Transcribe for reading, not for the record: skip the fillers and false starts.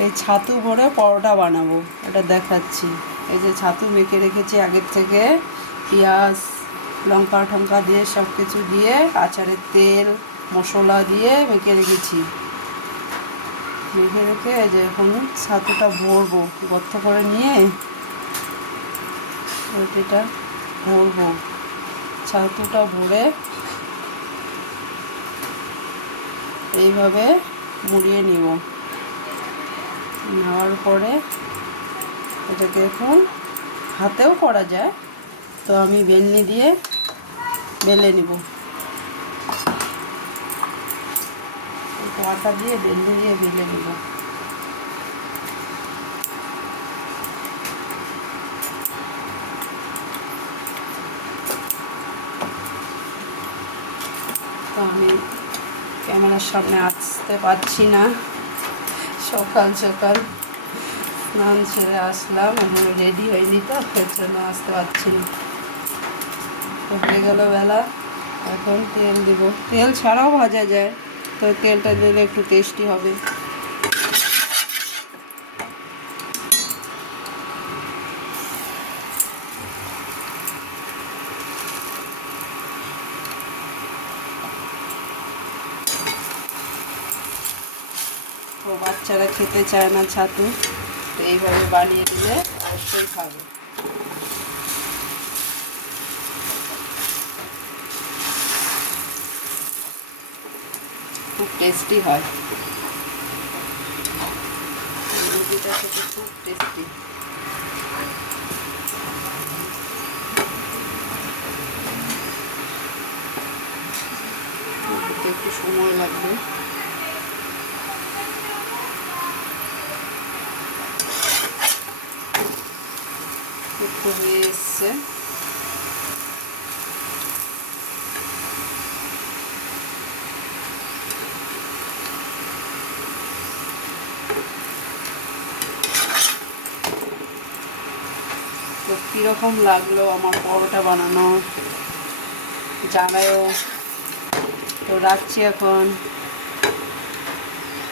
এই ছাতু ভরে পরোটা বানাবো, এটা দেখাচ্ছি। এই যে ছাতু মেখে রেখেছি আগের থেকে, পেঁয়াজ লঙ্কা টঙ্কা দিয়ে সব কিছু দিয়ে আচারের তেল মশলা দিয়ে মেখে রেখেছি। মেখে রেখে এই যে এখন ছাতুটা ভরবো, গর্ত করে নিয়ে রুটিটা ভরবো। ছাতুটা ভরে এইভাবে মুড়িয়ে নিব। নেওয়ার পরে এটাকে এখন হাতেও করা যায়, তো আমি বেলনি দিয়ে বেলে নিব। আটা দিয়ে বেলনি দিয়ে বেলে নিব। তো আমি ক্যামেরার সামনে আসতে পারছি না, সকাল সকাল স্নান ছেড়ে আসলাম, এখন রেডি হয়নি, তো এর জন্য আসতে পারছি না। তো হয়ে গেল বেলা, এখন তেল দিব। তেল ছাড়াও ভাজা যায়, তো তেলটা দিলে একটু টেস্টি হবে। তো বাচ্চারা খেতে চায় না ছাতু, তো এইভাবে বানিয়ে দিলে অবশ্যই খাবে। খুব টেস্টি হয়, রুটিটা খেতে খুব টেস্টি। একটু সময় লাগবে। একটু হয়ে এসছে। তো কীরকম লাগলো আমার পরোটা বানানো জানায়ও। তো রাখছি এখন।